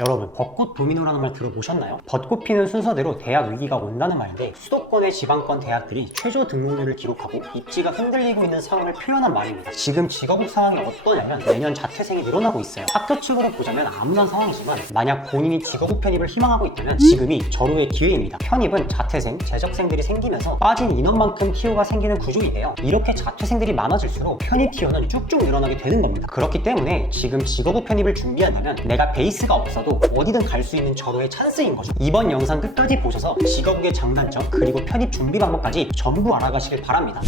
여러분 벚꽃 도미노라는 말 들어보셨나요? 벚꽃 피는 순서대로 대학 위기가 온다는 말인데 수도권의 지방권 대학들이 최저 등록률을 기록하고 입지가 흔들리고 있는 상황을 표현한 말입니다. 지금 직업국 상황이 어떠냐면 내년 자퇴생이 늘어나고 있어요. 학교 측으로 보자면 아무런 상황이지만 만약 본인이 직업국 편입을 희망하고 있다면 지금이 절호의 기회입니다. 편입은 자퇴생, 재적생들이 생기면서 빠진 인원만큼 티오가 생기는 구조인데요. 이렇게 자퇴생들이 많아질수록 편입 티오는 쭉쭉 늘어나게 되는 겁니다. 그렇기 때문에 지금 직업국 편입을 준비한다면 내가 베이스가 없어 도 어디든 갈 수 있는 절호의 찬스인 거죠. 이번 영상 끝까지 보셔서 직업국의 장단점 그리고 편입 준비 방법까지 전부 알아가시길 바랍니다.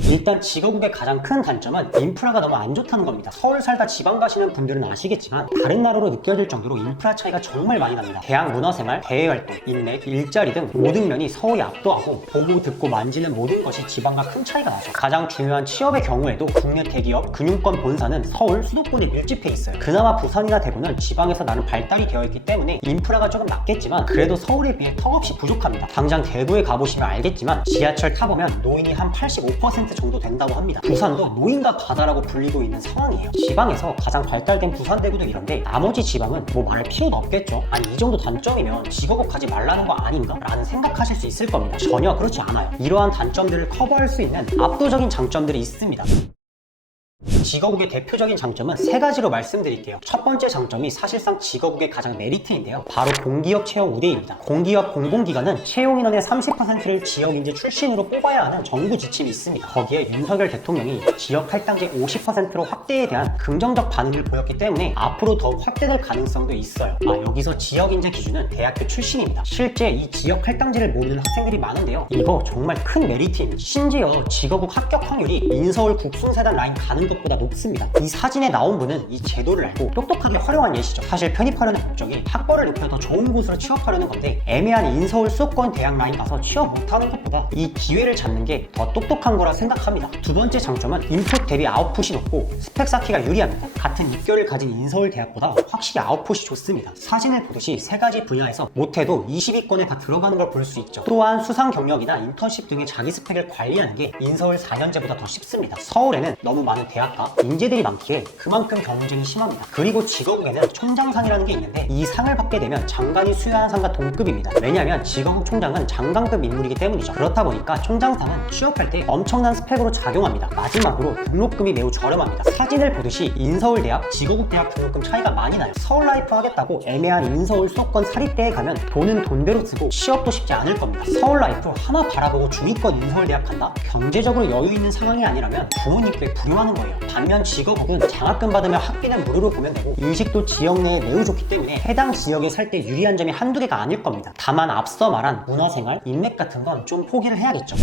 일단 직업국의 가장 큰 단점은 인프라가 너무 안 좋다는 겁니다. 서울 살다 지방 가시는 분들은 아시겠지만 다른 나라로 느껴질 정도로 인프라 차이가 정말 많이 납니다. 대학 문화생활, 대외활동, 인맥, 일자리 등 모든 면이 서울이 압도하고 보고 듣고 만지는 모든 것이 지방과 큰 차이가 나죠. 가장 중요한 취업의 경우에도 국내 대기업, 금융권 본사는 서울, 수도권에 밀집해 있어요. 그나마 부산이나 대구는 지방에서 나름 발달이 되어 있기 때문에 인프라가 조금 낮겠지만 그래도 서울에 비해 턱없이 부족합니다. 당장 대구에 가보시면 알겠지만 지하철 타보면 노인이 한 85% 정도 된다고 합니다. 부산도 노인과 바다라고 불리고 있는 상황이에요. 지방에서 가장 발달된 부산 대구도 이런데 나머지 지방은 뭐 말할 필요도 없겠죠. 아니 이 정도 단점이면 직업업 가지 말라는 거 아닌가? 라는 생각하실 수 있을 겁니다. 전혀 그렇지 않아요. 이러한 단점들을 커버할 수 있는 압도적인 장점들이 있습니다. 직어국의 대표적인 장점은 세 가지로 말씀드릴게요. 첫 번째 장점이 사실상 직어국의 가장 메리트인데요. 바로 공기업 채용 우대입니다. 공기업 공공기관은 채용 인원의 30%를 지역인재 출신으로 뽑아야 하는 정부 지침이 있습니다. 거기에 윤석열 대통령이 지역 할당제 50%로 확대에 대한 긍정적 반응을 보였기 때문에 앞으로 더욱 확대될 가능성도 있어요. 아, 여기서 지역인재 기준은 대학교 출신입니다. 실제 이 지역 할당제를 모르는 학생들이 많은데요. 이거 정말 큰 메리트입니다. 심지어 직어국 합격 확률이 인서울 국순세단 라인 가는 것보다 높습니다. 이 사진에 나온 분은 이 제도를 알고 똑똑하게 활용한 예시죠. 사실 편입하려는 목적이 학벌을 높여 더 좋은 곳으로 취업하려는 건데 애매한 인서울 수도권 대학 라인 가서 취업 못하는 것보다 이 기회를 잡는 게 더 똑똑한 거라 생각합니다. 두 번째 장점은 인풋 대비 아웃풋이 높고 스펙 쌓기가 유리합니다. 같은 입결을 가진 인서울 대학보다 확실히 아웃풋이 좋습니다. 사진을 보듯이 세 가지 분야에서 못해도 20위권에 다 들어가는 걸 볼 수 있죠. 또한 수상 경력이나 인턴십 등의 자기 스펙을 관리하는 게 인서울 4년제보다 더 쉽습니다. 서울에는 너무 많은 대학과 인재들이 많기에 그만큼 경쟁이 심합니다. 그리고 직업국에는 총장상이라는 게 있는데 이 상을 받게 되면 장관이 수여한 상과 동급입니다. 왜냐하면 직업국 총장은 장관급 인물이기 때문이죠. 그렇다 보니까 총장상은 취업할 때 엄청난 스펙으로 작용합니다. 마지막으로 등록금이 매우 저렴합니다. 사진을 보듯이 인서울대학, 직업국대학 등록금 차이가 많이 나요. 서울라이프 하겠다고 애매한 인서울 수도권 사립대에 가면 돈은 돈대로 쓰고 취업도 쉽지 않을 겁니다. 서울라이프 하나 바라보고 중위권 인서울대학 간다? 경제적으로 여유 있는 상황이 아니라면 부모님께 불효하는 거예요. 반면 직업국은 장학금 받으면 학비는 무료로 보면 되고 인식도 지역 내에 매우 좋기 때문에 해당 지역에 살 때 유리한 점이 한두 개가 아닐 겁니다. 다만 앞서 말한 문화생활, 인맥 같은 건 좀 포기를 해야겠죠.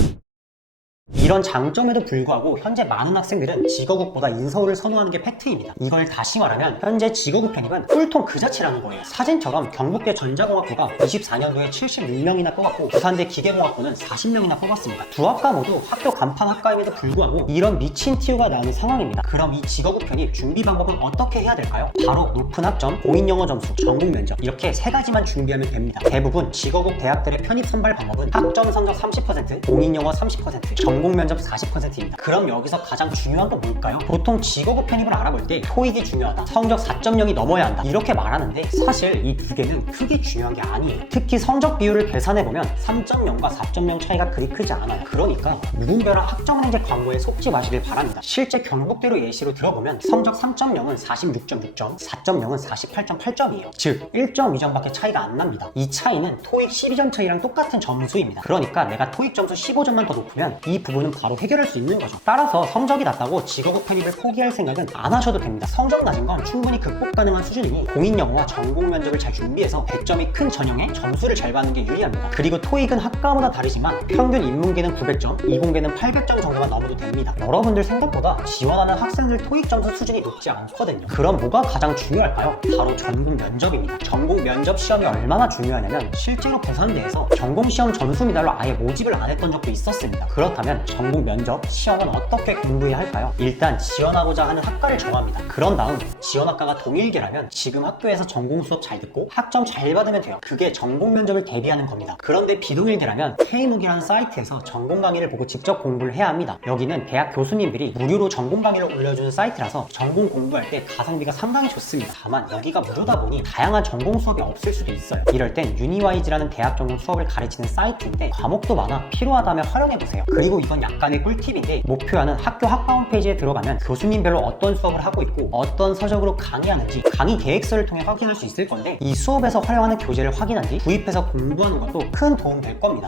이런 장점에도 불구하고 현재 많은 학생들은 직어국보다 인서울을 선호하는 게 팩트입니다. 이걸 다시 말하면 현재 직어국 편입은 꿀통 그 자체라는 거예요. 사진처럼 경북대 전자공학부가 24년도에 76명이나 뽑았고 부산대 기계공학부는 40명이나 뽑았습니다. 두 학과 모두 학교 간판 학과임에도 불구하고 이런 미친 티오가 나오는 상황입니다. 그럼 이 직어국 편입 준비 방법은 어떻게 해야 될까요? 바로 높은 학점, 공인영어 점수, 전국 면접 이렇게 세 가지만 준비하면 됩니다. 대부분 직어국 대학들의 편입 선발 방법은 학점 성적 30%, 공인 영어 30%, 전공 면접 40%입니다. 그럼 여기서 가장 중요한 건 뭘까요? 보통 직업국 편입을 알아볼 때 토익이 중요하다, 성적 4.0이 넘어야 한다 이렇게 말하는데 사실 이 두 개는 크게 중요한 게 아니에요. 특히 성적 비율을 계산해 보면 3.0과 4.0 차이가 그리 크지 않아요. 그러니까 무분별한 학점행제 광고에 속지 마시길 바랍니다. 실제 경북대로 예시로 들어보면 성적 3.0은 46.6점, 4.0은 48.8점이에요. 즉 1.2점밖에 차이가 안 납니다. 이 차이는 토익 12점 차이랑 똑같은 점수입니다. 그러니까 내가 토익 점수 15점만 더 높으면 이 부분은 바로 해결할 수 있는 거죠. 따라서 성적이 낮다고 직업국 편입을 포기할 생각은 안 하셔도 됩니다. 성적 낮은 건 충분히 극복 가능한 수준이니 공인 영어와 전공 면접을 잘 준비해서 100점이 큰 전형에 점수를 잘 받는 게 유리합니다. 그리고 토익은 학과마다 다르지만 평균 인문계는 900점, 이공계는 800점 정도만 넘어도 됩니다. 여러분들 생각보다 지원하는 학생들 토익 점수 수준이 높지 않거든요. 그럼 뭐가 가장 중요할까요? 바로 전공 면접입니다. 전공 면접 시험이 얼마나 중요하냐면 실제로 부산대에서 전공 시험 점수 미달로 아예 모집을 안 했던 적도 있었습니다. 그렇다면 그렇다면 전공 면접, 시험은 어떻게 공부해야 할까요? 일단 지원하고자 하는 학과를 정합니다. 그런 다음 지원 학과가 동일계라면 지금 학교에서 전공 수업 잘 듣고 학점 잘 받으면 돼요. 그게 전공 면접을 대비하는 겁니다. 그런데 비동일계라면 K묵이라는 사이트에서 전공 강의를 보고 직접 공부를 해야 합니다. 여기는 대학 교수님들이 무료로 전공 강의를 올려주는 사이트라서 전공 공부할 때 가성비가 상당히 좋습니다. 다만 여기가 무료다 보니 다양한 전공 수업이 없을 수도 있어요. 이럴 땐 유니와이즈라는 대학 전공 수업을 가르치는 사이트인데 과목도 많아 필요하다면 활용해보세요. 그리고 이건 약간의 꿀팁인데 목표하는 학교 학과 홈페이지에 들어가면 교수님별로 어떤 수업을 하고 있고 어떤 서적으로 강의하는지 강의 계획서를 통해 확인할 수 있을 건데 이 수업에서 활용하는 교재를 확인한 뒤 구입해서 공부하는 것도 큰 도움 될 겁니다.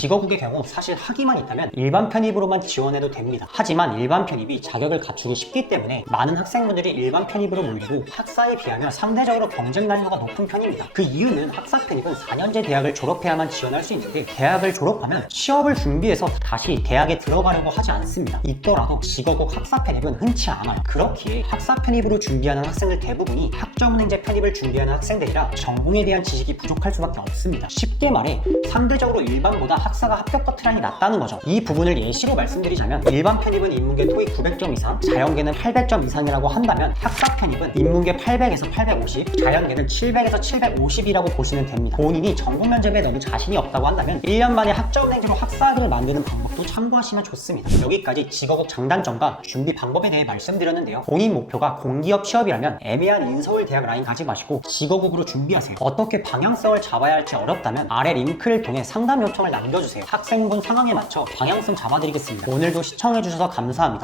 직업국의 경우 사실 학위만 있다면 일반 편입으로만 지원해도 됩니다. 하지만 일반 편입이 자격을 갖추기 쉽기 때문에 많은 학생분들이 일반 편입으로 몰리고 학사에 비하면 상대적으로 경쟁 난이도가 높은 편입니다. 그 이유는 학사 편입은 4년제 대학을 졸업해야만 지원할 수 있는데 대학을 졸업하면 취업을 준비해서 다시 대학에 들어가려고 하지 않습니다. 있더라도 직업국 학사 편입은 흔치 않아요. 그렇기에 학사 편입으로 준비하는 학생들 대부분이 학점은행제 편입을 준비하는 학생들이라 전공에 대한 지식이 부족할 수밖에 없습니다. 쉽게 말해 상대적으로 일반 보다 학사가 합격 커트라인이 낮다는 거죠. 이 부분을 예시로 말씀드리자면 일반 편입은 인문계 토익 900점 이상, 자연계는 800점 이상이라고 한다면 학사 편입은 인문계 800에서 850, 자연계는 700에서 750이라고 보시면 됩니다. 본인이 전공 면접에 너무 자신이 없다고 한다면 1년 만에 학점은행제로 학사학을 만드는 방법도 참고하시면 좋습니다. 여기까지 직업국 장단점과 준비 방법에 대해 말씀드렸는데요. 본인 목표가 공기업 취업이라면 애매한 인서울 대학 라인 가지 마시고 직업국으로 준비하세요. 어떻게 방향성을 잡아야 할지 어렵다면 아래 링크를 통해 상담 요청을 남겨주세요. 학생분 상황에 맞춰 방향성 잡아드리겠습니다. 오늘도 시청해주셔서 감사합니다.